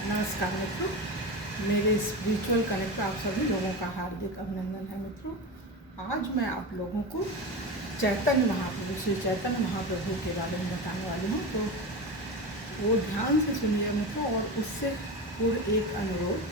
नमस्कार मित्रों, मेरे स्पिरिचुअल कनेक्ट पर आप सभी लोगों का हार्दिक अभिनंदन है। मित्रों, आज मैं आप लोगों को चैतन्य महाप्रभु, श्री चैतन्य महाप्रभु के बारे में बताने वाली हूँ। तो वो ध्यान से सुनिए मित्रों, और उससे पूर्व एक अनुरोध,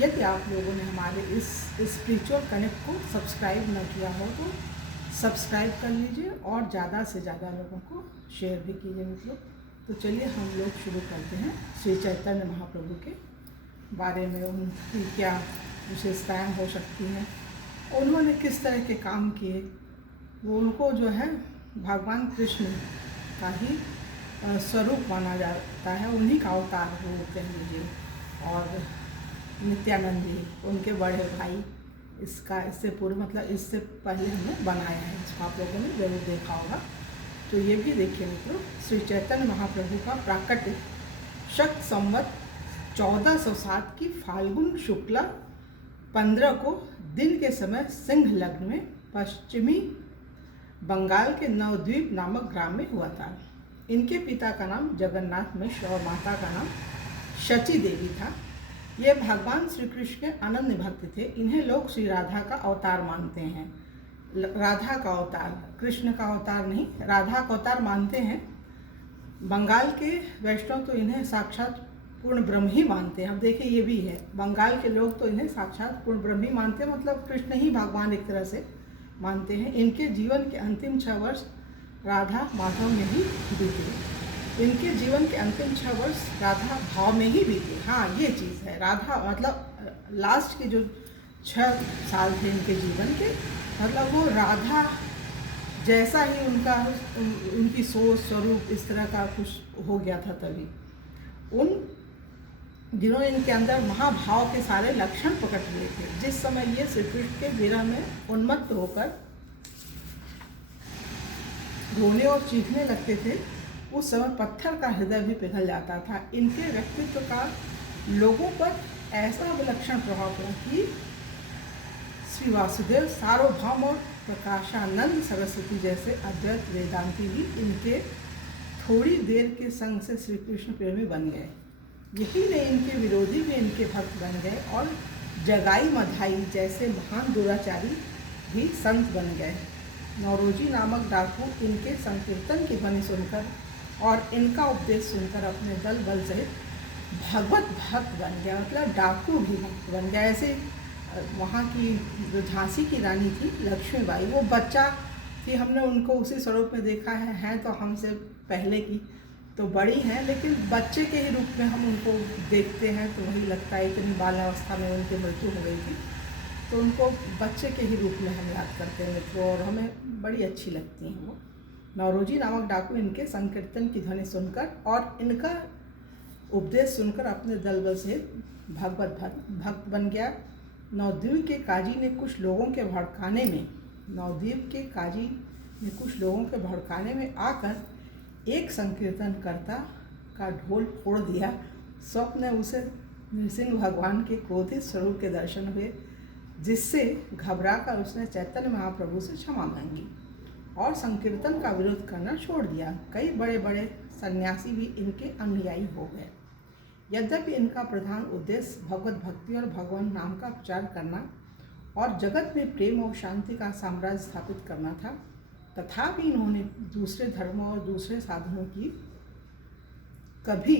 यदि आप लोगों ने हमारे इस स्पिरिचुअल कनेक्ट को सब्सक्राइब न किया हो तो सब्सक्राइब कर लीजिए और ज़्यादा से ज़्यादा लोगों को शेयर भी कीजिए मित्रों। तो चलिए हम लोग शुरू करते हैं श्री चैतन्य महाप्रभु के बारे में, उनकी क्या विशेषताएं हो सकती हैं, उन्होंने किस तरह के काम किए। वो उनको जो है भगवान कृष्ण का ही स्वरूप माना जाता है, उन्हीं का अवतार वो कह लीजिए। और नित्यानंद जी उनके बड़े भाई, इससे पूर्व मतलब इससे पहले हमने बनाया है, इसको आप लोगों ने जरूर देखा होगा। तो ये भी देखिए मित्रों, श्री चैतन्य महाप्रभु का प्राकट्य शक संवत 1407 की फाल्गुन शुक्ला 15 को दिन के समय सिंह लग्न में पश्चिमी बंगाल के नवद्वीप नामक ग्राम में हुआ था। इनके पिता का नाम जगन्नाथ मिश्र और माता का नाम शची देवी था। ये भगवान श्री कृष्ण के अनन्य भक्त थे। इन्हें लोग श्री राधा का अवतार मानते हैं। राधा का अवतार, कृष्ण का अवतार नहीं, राधा का अवतार मानते हैं। बंगाल के वैष्णव तो इन्हें साक्षात पूर्ण ब्रह्म ही मानते हैं। अब देखिए ये भी है, बंगाल के लोग तो इन्हें साक्षात पूर्ण ब्रह्म ही मानते हैं, मतलब कृष्ण ही भगवान एक तरह से मानते हैं। इनके जीवन के अंतिम 6 वर्ष राधा माधव में ही बीते। इनके जीवन के अंतिम 6 वर्ष राधा भाव में ही बीते। हाँ, ये चीज़ है, राधा मतलब लास्ट के जो 6 साल थे इनके जीवन के, मतलब वो राधा जैसा ही उनकी सोच स्वरूप इस तरह का कुछ हो गया था। तभी उन दिनों इनके अंदर महाभाव के सारे लक्षण प्रकट हुए थे। जिस समय ये श्री कृष्ण के विरह में उन्मत्त होकर रोने और चीखने लगते थे, उस समय पत्थर का हृदय भी पिघल जाता था। इनके व्यक्तित्व का लोगों पर ऐसा विलक्षण प्रभाव पड़ा कि श्री वासुदेव सार्वभौम और प्रकाशानंद सरस्वती जैसे अद्वैत वेदांती भी इनके थोड़ी देर के संग से श्री कृष्ण प्रेमी बन गए। यही नहीं, इनके विरोधी भी इनके भक्त बन गए और जगाई मधाई जैसे महान दुराचारी भी संत बन गए। नौरोजी नामक डाकू इनके संकीर्तन की ध्वनि सुनकर और इनका उपदेश सुनकर अपने दल बल सहित भगवत भक्त बन गया, मतलब डाकू भी भक्त बन गया। ऐसे वहाँ की जो झांसी की रानी थी लक्ष्मीबाई, वो बच्चा थी, हमने उनको उसी स्वरूप में देखा है तो हमसे पहले की तो बड़ी हैं, लेकिन बच्चे के ही रूप में हम उनको देखते हैं। तो वही लगता है कि बाल्यावस्था में उनकी मृत्यु हो गई थी, तो उनको बच्चे के ही रूप में हम याद करते हैं मित्रों, और हमें बड़ी अच्छी लगती हैं वो। नौरोजी नामक डाकू इनके संकीर्तन की ध्वनि सुनकर और इनका उपदेश सुनकर अपने दल बल से भगवत भक्त बन गया। नवद्वीप के काजी ने कुछ लोगों के भड़काने में आकर एक संकीर्तनकर्ता का ढोल फोड़ दिया। स्वप्न में उसे नृसिंह भगवान के क्रोधित स्वरूप के दर्शन हुए, जिससे घबराकर उसने चैतन्य महाप्रभु से क्षमा मांगी और संकीर्तन का विरोध करना छोड़ दिया। कई बड़े बड़े सन्यासी भी इनके अनुयायी हो गए। यद्यपि इनका प्रधान उद्देश्य भगवत भक्ति और भगवान नाम का प्रचार करना और जगत में प्रेम और शांति का साम्राज्य स्थापित करना था, तथापि इन्होंने दूसरे धर्मों और दूसरे साधनों की कभी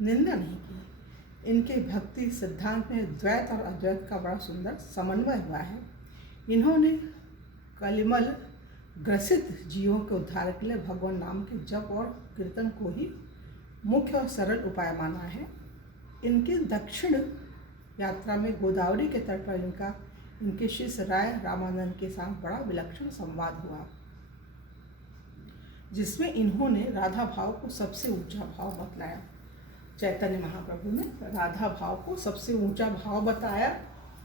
निंदा नहीं की। इनके भक्ति सिद्धांत में द्वैत और अद्वैत का बड़ा सुंदर समन्वय हुआ है। इन्होंने कलिमल ग्रसित जीवों के उद्धार के लिए भगवान नाम के जप और कीर्तन को ही मुख्य और सरल उपाय माना है। इनके दक्षिण यात्रा में गोदावरी के तट पर इनके शिष्य राय रामानंद के साथ बड़ा विलक्षण संवाद हुआ, जिसमें इन्होंने राधा भाव को सबसे ऊंचा भाव बतलाया। चैतन्य महाप्रभु ने राधा भाव को सबसे ऊंचा भाव बताया,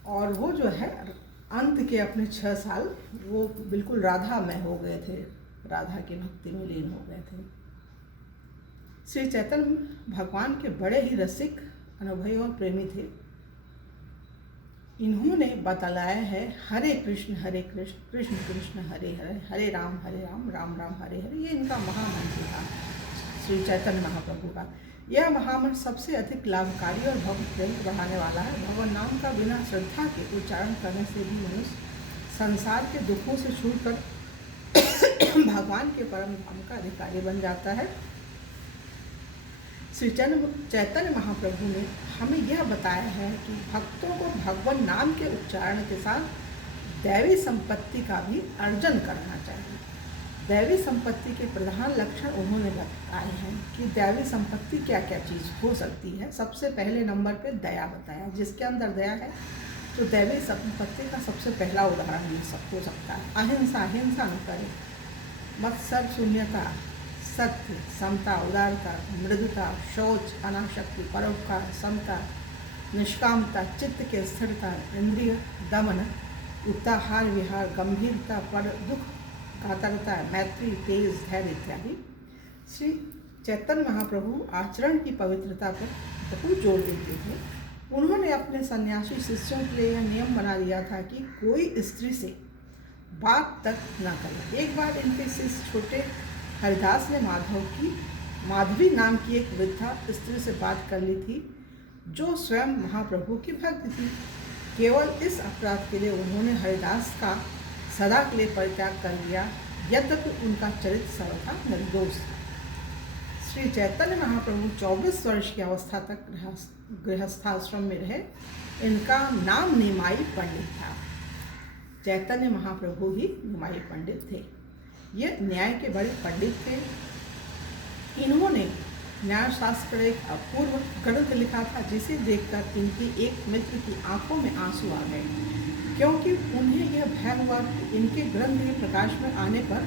और वो जो है अंत के अपने 6 साल वो बिल्कुल राधा में हो गए थे, राधा की भक्ति में लीन हो गए थे। श्री चैतन्य भगवान के बड़े ही रसिक, अनुभवी और प्रेमी थे। इन्होंने बतलाया है हरे कृष्ण कृष्ण कृष्ण हरे हरे, हरे राम राम राम हरे हरे। ये इनका महामंत्र था श्री चैतन्य महाप्रभु का। यह महामंत्र सबसे अधिक लाभकारी और भक्त प्रेम को बढ़ाने वाला है। भगवान नाम का बिना श्रद्धा के उच्चारण करने से भी मनुष्य संसार के दुखों से छूटकर भगवान के परम धाम का अधिकारी बन जाता है। श्री चैतन्य महाप्रभु ने हमें यह बताया है कि भक्तों को भगवान नाम के उच्चारण के साथ दैवी संपत्ति का भी अर्जन करना चाहिए। दैवी संपत्ति के प्रधान लक्षण उन्होंने बताए हैं कि दैवी संपत्ति क्या क्या चीज़ हो सकती है। सबसे पहले नंबर पे दया बताया, जिसके अंदर दया है तो दैवी संपत्ति का सबसे पहला उदाहरण ये सब हो सकता है। अहिंसा, हिंसा न करे, मत्सर, शून्यता, सत्य, समता, उदारता, मृदुता, शौच, अनाशक्ति, परोपकार, समता, निष्कामता, चित्त की स्थिरता, इंद्रिय दमन, युक्ताहार विहार, गंभीरता, पर दुख, कातरता, मैत्री, तेज, धैर्य इत्यादि। श्री चैतन्य महाप्रभु आचरण की पवित्रता पर बहुत जोर देते थे। उन्होंने अपने सन्यासी शिष्यों के लिए यह नियम बना दिया था कि कोई स्त्री से बात तक न करे। एक बार इनके शिष्य छोटे हरिदास ने माधवी नाम की एक वृद्धा स्त्री से बात कर ली थी, जो स्वयं महाप्रभु की भक्त थी। केवल इस अपराध के लिए उन्होंने हरिदास का सदा के लिए परित्याग कर लिया, यद्यपि उनका चरित्र सरल था, निर्दोष था। श्री चैतन्य महाप्रभु 24 वर्ष की अवस्था तक गृहस्थाश्रम में रहे। इनका नाम निमाई पंडित था। चैतन्य महाप्रभु ही निमाई पंडित थे। ये न्याय के बड़े पंडित थे। इन्होंने न्यायशास्त्र पर एक अपूर्व ग्रंथ लिखा था, जिसे देखकर इनकी एक मित्र की आंखों में आंसू आ गए, क्योंकि उन्हें यह भय हुआ कि इनके ग्रंथ के प्रकाश में आने पर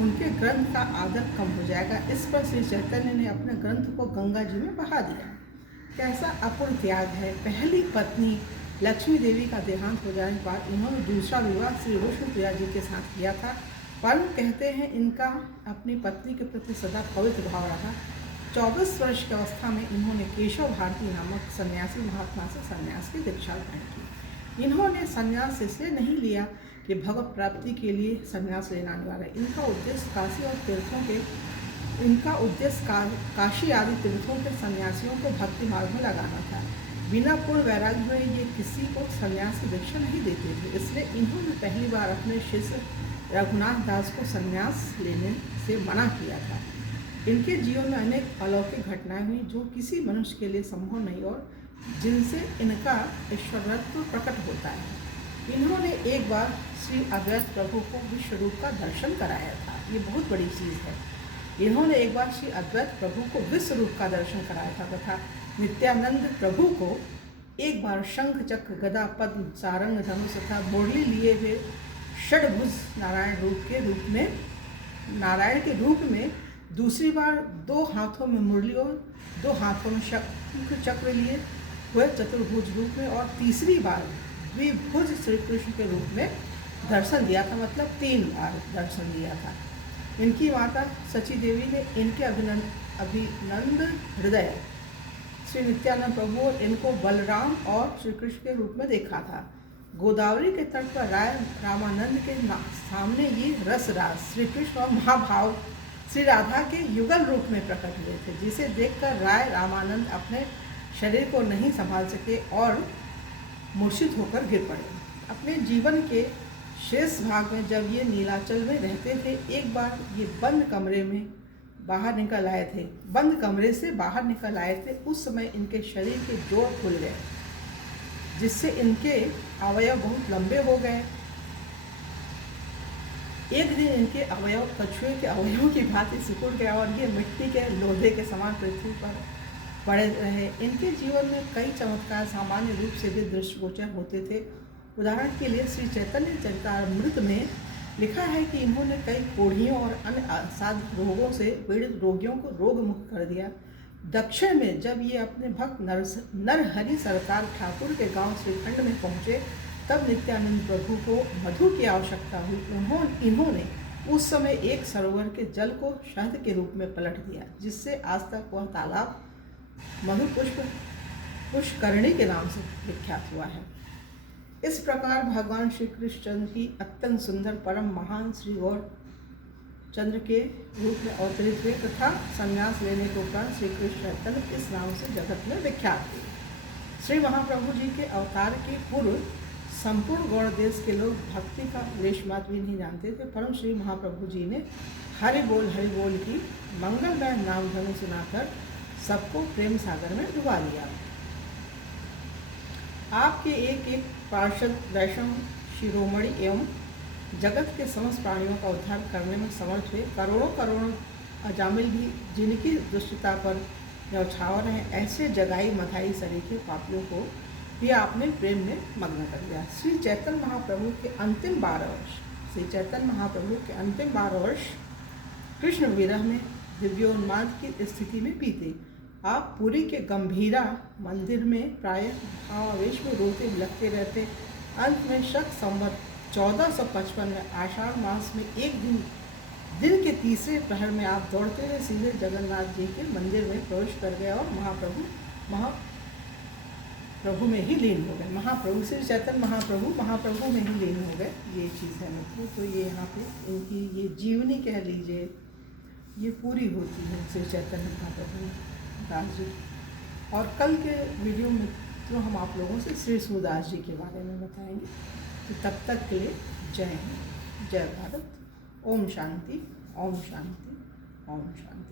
उनके ग्रंथ का आदर कम हो जाएगा। इस पर श्री चैतन्य ने अपने ग्रंथ को गंगा जी में बहा दिया। कैसा अपूर्व त्याग है। पहली पत्नी लक्ष्मी देवी का देहांत हो जाने के बाद इन्होंने दूसरा विवाह श्री विष्णुप्रिया जी के साथ किया था, पर कहते हैं इनका अपनी पत्नी के प्रति सदा पवित्र भाव रहा। 24 वर्ष की अवस्था में इन्होंने केशव भारती नामक सन्यासी महात्मा से सन्यास की दीक्षा ग्रहण की। इन्होंने सन्यास इसलिए नहीं लिया कि भगवत प्राप्ति के लिए सन्यास लेना अनिवार्य है। इनका उद्देश्य काशी आदि तीर्थों के सन्यासियों को भक्ति मार्ग में लगाना था। बिना पूर्ण वैराग्य में ये किसी को सन्यास की दीक्षा नहीं देते थे। इसलिए इन्होंने पहली बार अपने शिष्य रघुनाथ दास को सन्यास लेने से मना किया था। इनके जीवन में अनेक अलौकिक घटनाएं हुई जो किसी मनुष्य के लिए संभव नहीं और जिनसे इनका ईश्वरत्व प्रकट होता है। इन्होंने एक बार श्री अद्वैत प्रभु को विश्व रूप का दर्शन कराया था। ये बहुत बड़ी चीज़ है। इन्होंने एक बार श्री अद्वैत प्रभु को विश्व रूप का दर्शन कराया था तथा नित्यानंद प्रभु को एक बार शंख, चक्र, गदा, पद्म, सारंग, धनुष तथा मुरली लिए हुए षड्भुज नारायण के रूप में दूसरी बार 2 हाथों में मुरली और 2 हाथों में शंख चक्र लिए हुए चतुर्भुज रूप में और तीसरी बार द्विभुज श्री कृष्ण के रूप में दर्शन दिया था। मतलब 3 बार दर्शन दिया था। इनकी माता सची देवी ने इनके अभिनंद हृदय श्री नित्यानंद प्रभु और इनको बलराम और श्री कृष्ण के रूप में देखा था। गोदावरी के तट पर राय रामानंद के सामने ये रसराज श्री कृष्ण और महाभाव श्री राधा के युगल रूप में प्रकट हुए थे, जिसे देखकर राय रामानंद अपने शरीर को नहीं संभाल सके और मूर्छित होकर गिर पड़े। अपने जीवन के शेष भाग में जब ये नीलाचल में रहते थे, एक बार ये बंद कमरे से बाहर निकल आए थे। उस समय इनके शरीर के जोड़ खुल गए, जिससे इनके अवयव बहुत लंबे हो गए। एक दिन इनके अवयव कछुए के अवयवों की भांति सिकुड़ गया और ये मिट्टी के लोधे के समान पृथ्वी पर पड़े रहे। इनके जीवन में कई चमत्कार सामान्य रूप से भी दृष्टिगोचर होते थे। उदाहरण के लिए श्री चैतन्य चरितामृत में लिखा है कि इन्होंने कई कोढ़ियों और अन्य असाध्य रोगों से पीड़ित रोगियों को रोग मुक्त कर दिया। दक्षिण में जब ये अपने भक्त नरहरि सरकार ठाकुर के गांव श्रीखंड में पहुँचे, तब नित्यानंद प्रभु को मधु की आवश्यकता हुई। इन्होंने उस समय एक सरोवर के जल को शहद के रूप में पलट दिया, जिससे आज तक वह तालाब मधु पुष्करणी के नाम से विख्यात हुआ है। इस प्रकार भगवान श्री कृष्ण की अत्यंत सुंदर परम महान श्री गौर चंद्र के रूप में अवतरित हुए तथा संन्यास लेने के उपरांत श्री कृष्ण चैतन्य इस नाम से जगत में विख्यात हुए। श्री महाप्रभु जी के अवतार के पूर्व संपूर्ण गौड़ देश के लोग भक्ति का लेश मात्र भी नहीं जानते थे, परंतु श्री महाप्रभु जी ने हरि बोल की मंगलमय नाम ध्वनि सुनाकर सबको प्रेम सागर में डुबा दिया। आपके एक एक पार्षद वैष्णव शिरोमणि एवं जगत के समस्त प्राणियों का उद्धार करने में समर्थ हुए। करोड़ों अजामिल भी जिनकी दुष्टता पर न्यौछावर हैं, ऐसे जगाई मधाई सरीखे पापियों को भी आपने प्रेम में मग्न कर दिया। श्री चैतन्य महाप्रभु के अंतिम 12 वर्ष कृष्ण विरह में दिव्योन्माद की स्थिति में बीते। आप पुरी के गंभीरा मंदिर में प्रायः भावावेश में रोते बिलखते रहते। अंत में शक संवत 1455 में आषाढ़ मास में एक दिन के तीसरे प्रहर में आप दौड़ते हुए सीधे जगन्नाथ जी के मंदिर में प्रवेश कर गए और महाप्रभु में ही लीन हो गए। महाप्रभु श्री चैतन्य महाप्रभु में ही लीन हो गए। ये चीज़ है मित्रों। तो ये यहाँ पे इनकी ये जीवनी कह लीजिए ये पूरी होती है श्री चैतन्य महाप्रभु दास जी। और कल के वीडियो में तो हम आप लोगों से श्री सूरदास जी के बारे में बताएंगे। तो तब तक के लिए जय हिंद, जय भारत। ओम शांति, ओम शांति, ओम शांति।